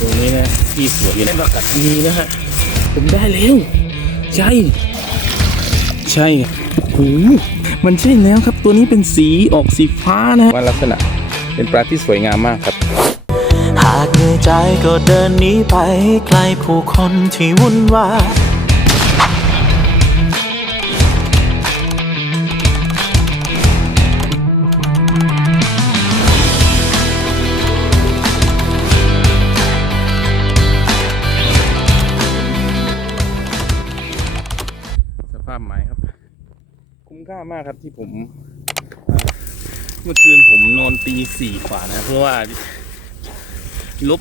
ตรงนี้นะที่สวยอยู่ในประกาศมีนะฮะ ผมได้แล้ว ใช่ ใช่โอ้โหมันใช่แล้วครับ ตัวนี้เป็นสีออกสีฟ้านะว่าลักษณะเป็นปลาที่สวยงามมากครับ หากเหนื่อยใจก็เดินหนีไปไกลผู้คนที่วุ่นวาย มากครับที่ผม เมื่อคืนผมนอนตีสี่กว่านะ เพื่อว่าลบ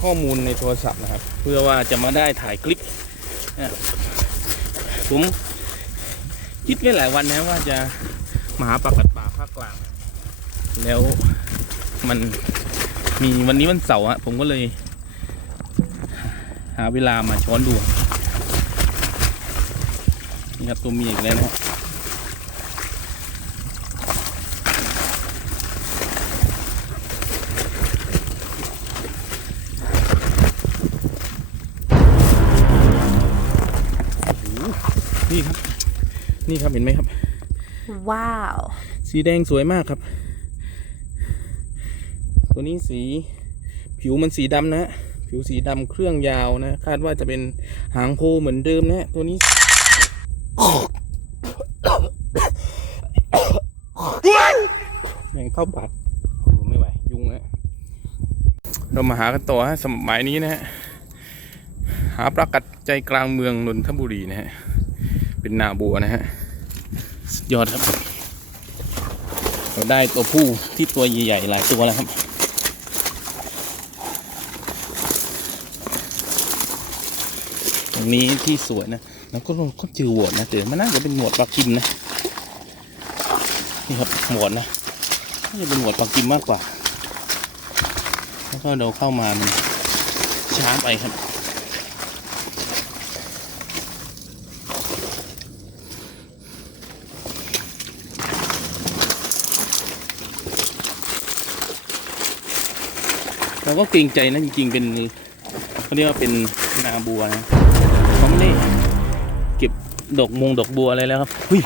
ข้อมูลในโทรศัพท์นะครับ เพื่อว่าจะมาได้ถ่ายคลิปผมคิดไว้หลายวันนะว่าจะมาหาปลากัดป่าภาคกลาง แล้วมันมีวันนี้วันเสาร์อะผมก็เลย หาเวลามาช้อนดู นี่ครับตัวเมียอีกแล้วนะฮะโอ้โหนี่ครับ นี่ครับเห็นไหมครับ ว้าว สีแดงสวยมากครับ ตัวนี้สีผิวมันสีดำนะฮะผิวสีดำเครื่องยาวนะ คาดว่าจะเป็นหางโพเหมือนเดิมนะฮะตัวนี้ แมงเข้าปากโอ้โหไม่ไหว ยุ่งแล้วเรามาหากันต่อฮะสมัยนี้นะฮะ หาปลากัดใจกลางเมืองนนทบุรีนะฮะ เป็นนาบัวนะฮะสุดยอดครับ เราได้ตัวผู้ที่ตัวใหญ่ๆ หลายตัวแล้วครับตรงนี้ที่สวยนะ แล้วก็ก็เจอหวดนะแต่มันน่าจะเป็นหมวดปลากิมนะนี่ครับหมวดนะน่าจะเป็นหมวดปลากิมมากกว่า แล้วก็เราเข้ามามันช้าไปครับเราก็เกรงใจนะจริงๆเป็นเขาเรียกว่าเป็นนาบัวนะ เก็บดอกมงดอกบัวอะไรแล้วครับเฮ้ย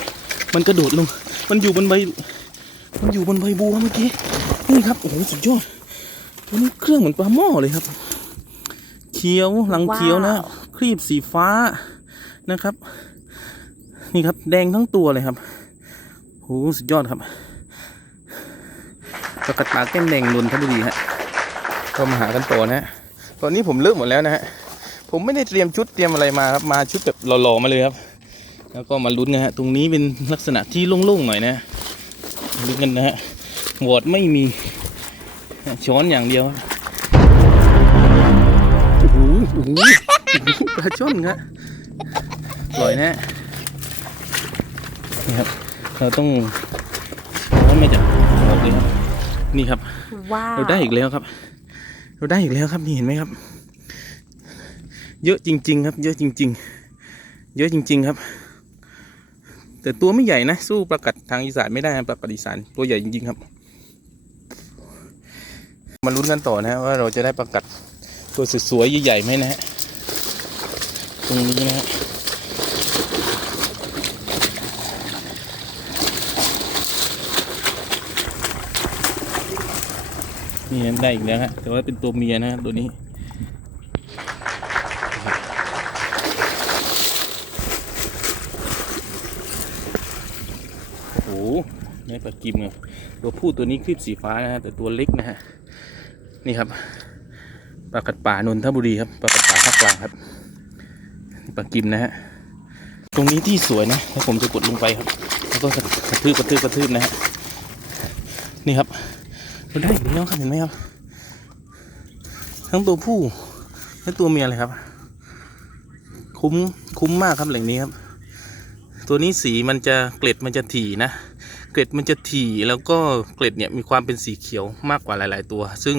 มันกระโดดลง มันอยู่บนใบ มันอยู่บนใบบัวเมื่อกี้ นี่ครับ โอ้โห สุดยอดตัวนี้เครื่องเหมือนปลาหม้อเลยครับ เขียวหลังเขียวนะว้าวครีบสีฟ้านะครับ นี่ครับ แดงทั้งตัวเลยครับโอ้โหสุดยอดครับปลากระตาแก้มแดงนนทบุรีฮะ ก็มาหากันต่อนะฮะ ตอนนี้ผมเลิกหมดแล้วนะฮะ ผมไม่ได้เตรียมชุดเตรียมอะไรมาครับมาชุดแบบหล่อๆมาเลยครับ แล้วก็มาลุ้นนะฮะตรงนี้เป็นลักษณะที่โล่งๆหน่อยนะลุ้นกันนะฮะหวอดไม่มีช้อนอย่างเดียวโอ้โหโอ้โหโอ้โหปลาช่อนครับสวยนะฮะนี่ครับ เราต้องช้อนไม่จากหมดเลยครับนี่ครับว้าวเราได้อีกแล้วครับ เราได้อีกแล้วครับนี่เห็นไหมครับ เยอะจริง ๆ ครับ เยอะจริง ๆ เยอะจริง ๆ ครับ แต่ตัวไม่ใหญ่นะ สู้ประกัดทางอีสานไม่ได้ประกัดอีสานตัวใหญ่จริง ๆ ครับ มาลุ้นกันต่อนะฮะว่าเราจะได้ประกัดตัวสวยๆใหญ่ๆไหมนะฮะตรงนี้นะฮะนี่ได้อีกแล้วฮะแต่ว่าเป็นตัวเมียนะฮะตัวนี้ โอ้โหใน ปลากิมเนี่ยตัวผู้ตัวนี้คลิปสีฟ้านะฮะแต่ตัวเล็กนะฮะนี่ครับปลากัดป่านนทบุรีครับปลากัดป่าภาคกลางครับปลากิมนะฮะตรงนี้ที่สวยนะแล้วผมจะกดลงไปครับ แล้วก็กระทืบกระทืบกระทืบนะฮะนี่ครับเราได้อีกแล้วครับเห็นไหมครับ ทั้งตัวผู้และตัวเมียเลยครับ คุ้มคุ้มมากครับแหล่งนี้ครับ ตัวนี้สีมันจะเกล็ดมันจะถี่นะเกล็ดมันจะถี่แล้วก็เกล็ดเนี่ยมีความเป็นสีเขียวมากกว่าหลาย ๆ ตัว ซึ่ง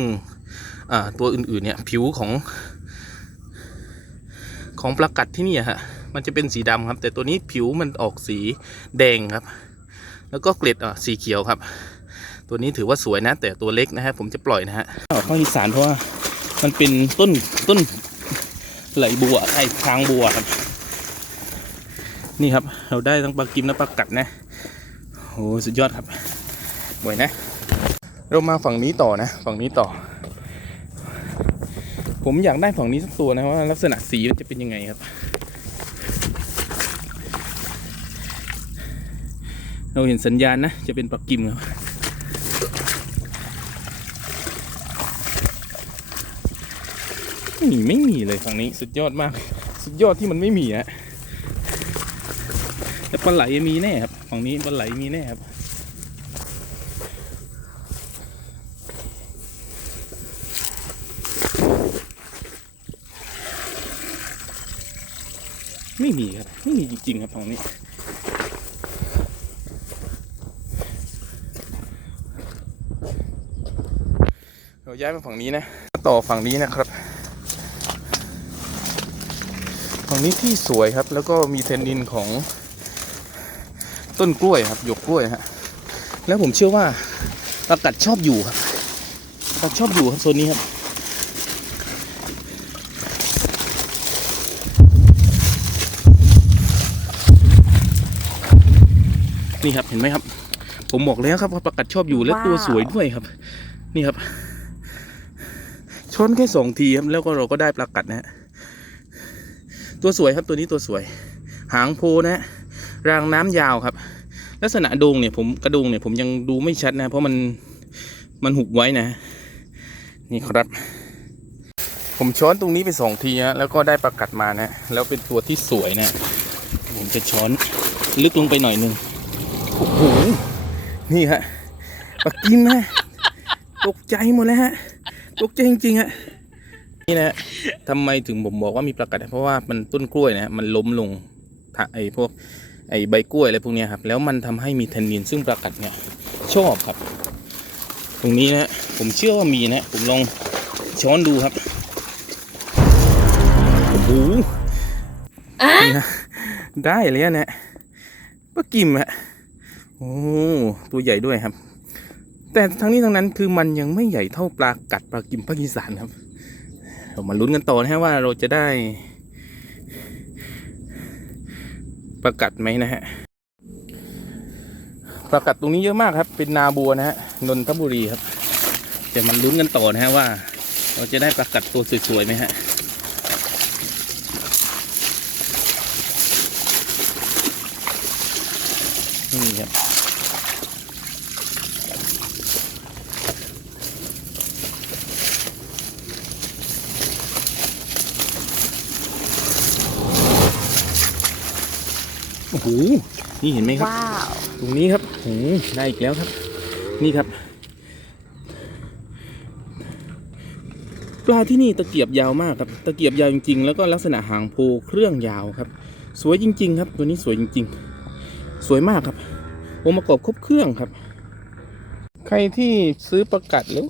ตัวอื่น ๆ เนี่ยผิวของของปลากัดที่นี่ฮะมันจะเป็นสีดำครับ แต่ตัวนี้ผิวมันออกสีแดงครับ แล้วก็เกล็ดอะสีเขียวครับ ตัวนี้ถือว่าสวยนะ แต่ตัวเล็กนะฮะผมจะปล่อยนะฮะออกภาคอีสานเพราะว่ามันเป็นต้นต้นไหลบัวไอ้ทางบัวครับ นี่ครับเราได้ทั้งปลากิมและปลากัดนะ โอ้สุดยอดครับบวยนะ เรามาฝั่งนี้ต่อนะ ฝั่งนี้ต่อ ผมอยากได้ฝั่งนี้สักตัวนะว่าลักษณะสีมันจะเป็นยังไงครับ เราเห็นสัญญาณนะ จะเป็นปลากิมครับไม่มีไม่มีเลยฝั่งนี้สุดยอดมาก สุดยอดที่มันไม่มีฮะแต่ปลาไหลมีแน่ครับ ฝั่งนี้ปลาไหลมีแน่ครับไม่มีครับ ไม่มีจริงๆครับฝั่งนี้ เราย้ายมาฝั่งนี้นะ ต่อฝั่งนี้นะครับ ฝั่งนี้ที่สวยครับ แล้วก็มีเทนนินของ ต้นกล้วยครับหยวกกล้วยฮะแล้วผมเชื่อว่าปลากัดชอบอยู่ครับปลากัดชอบอยู่ครับโซนนี้ครับนี่ครับเห็นไหมครับ ผมบอกแล้วครับว่าปลากัดชอบอยู่และตัวสวยด้วยครับ นี่ครับ ชนแค่สองทีครับแล้วก็เราก็ได้ปลากัดนะฮะตัวสวยครับตัวนี้ตัวสวย หางโพนะฮะ รางน้ำยาวครับ ลักษณะโดงเนี่ยผมกระโดงเนี่ยผมยังดูไม่ชัดนะ เพราะมันมันหุบไว้นะ นี่ครับ ผมช้อนตรงนี้ไปสองทีฮะแล้วก็ได้ปลากัดมานะ แล้วเป็นตัวที่สวยนะ ผมจะช้อนลึกลงไปหน่อยนึงโอ้โหนี่ฮะปลากินนะตกใจหมดแล้วฮะตกใจจริงๆฮะนี่นะทำไมถึงผมบอกว่ามีปลากัดเพราะว่ามันต้นกล้วยนะฮะมันล้มลงทะไอ้พวก ไอ้ใบกล้วยอะไรพวกเนี้ยครับ แล้วมันทำให้มีแทนนินซึ่งปลากัดเนี่ยชอบครับ ตรงนี้นะฮะผมเชื่อว่ามีนะ ผมลองช้อนดูครับโอ้โหนี่นะได้เลยนะปลากิมฮะโอ้ตัวใหญ่ด้วยครับ แต่ทั้งนี้ทั้งนั้นคือมันยังไม่ใหญ่เท่าปลากัดปลากิมภาคอีสานครับเรามาลุ้นกันต่อนะฮะว่าเราจะได้ ประกัดไหมนะฮะประกัดตรงนี้เยอะมากครับ เป็นนาบัวนะฮะนนทบุรีครับจะมาลุ้นกันต่อนะฮะว่า เราจะได้ประกัดตัวสวยๆไหมฮะนี่ครับ หนี่เห็นไหมครับ ว้าว ตรงนี้ครับโอ้โหได้อีกแล้วครับ นี่ครับ ปลาที่นี่ตะเกียบยาวมากครับ ตะเกียบยาวจริงๆ แล้วก็ลักษณะหางโพเครื่องยาวครับ สวยจริง ๆ ครับ ตัวนี้สวยจริง ๆ สวยมากครับองค์ประกอบครบเครื่องครับ ใครที่ซื้อประกัดแล้ว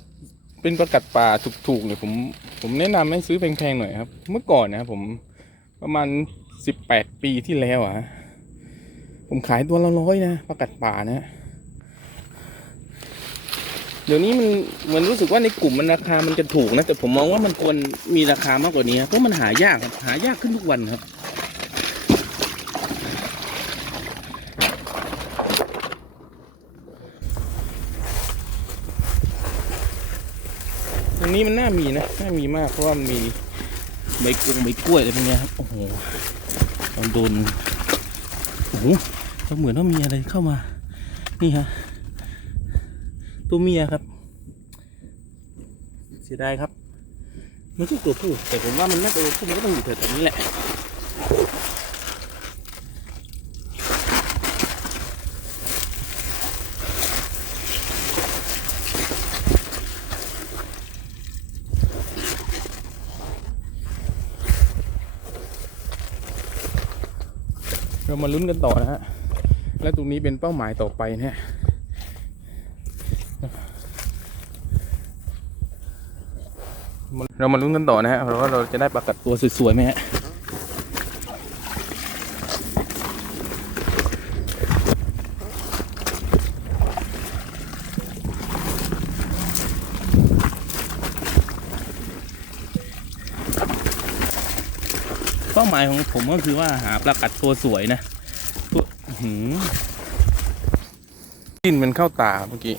เป็นประกัดป่าถูกๆเนี่ยผมผมแนะนำให้ซื้อแพงๆหน่อยครับ เมื่อก่อนนะครับผมประมาณสิบแปดปีที่แล้วอะ ผมขายตัวละร้อยนะประกัดป่านะ เดี๋ยวนี้มันมันรู้สึกว่าในกลุ่มมันราคามันจะถูกนะ แต่ผมมองว่ามันควรมีราคามากกว่านี้เพราะมันหายากครับหายากขึ้นทุกวันครับตรงนี้มันน่ามีนะน่ามีมากเพราะว่ามันมีใบกงใบกล้วยอะไรพวกนี้ครับโอ้โหตอนโดนโอ้โห แล้วเหมือนว่ามีอะไรเข้ามา นี่ฮะตัวเมียครับ เสียดายครับไม่ใช่ตัวผู้แต่ผมว่ามันน่าจะตัวผู้มันก็ต้องอยู่แถวๆนี้แหละเรามาลุ้นกันต่อนะฮะ และตรงนี้เป็นเป้าหมายต่อไปนะฮะเรามาลุ้นกันต่อนะฮะว่าเราจะได้ประกัดตัวสวยๆไหมฮะเป้าหมายของผมก็คือว่าหาประกัดตัวสวยนะ กินมันเข้าตาเมื่อกี้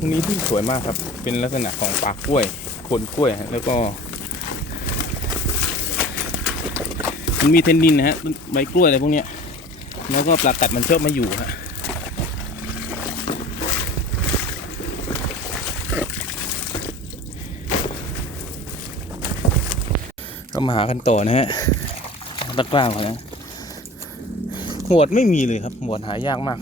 ตรงนี้ที่สวยมากครับ เป็นลักษณะของปากกล้วยโคนกล้วย แล้วก็ มันมีเทนนินนะฮะใบกล้วยอะไรพวกเนี้ยแล้วก็ปลากัดมันชอบมาอยู่ฮะก็มาหากันต่อนะฮะตะกร้าก่อนนะหมวดไม่มีเลยครับหมวดหายากมาก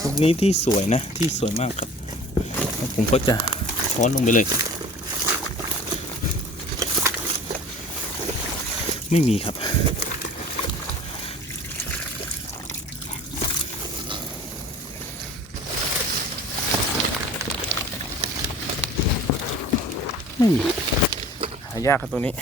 ตรงนี้ที่สวยนะที่สวยมากครับ ผมก็จะช้อนลงไปเลย ไม่มีครับ ไม่มีหายากครับตรงนี้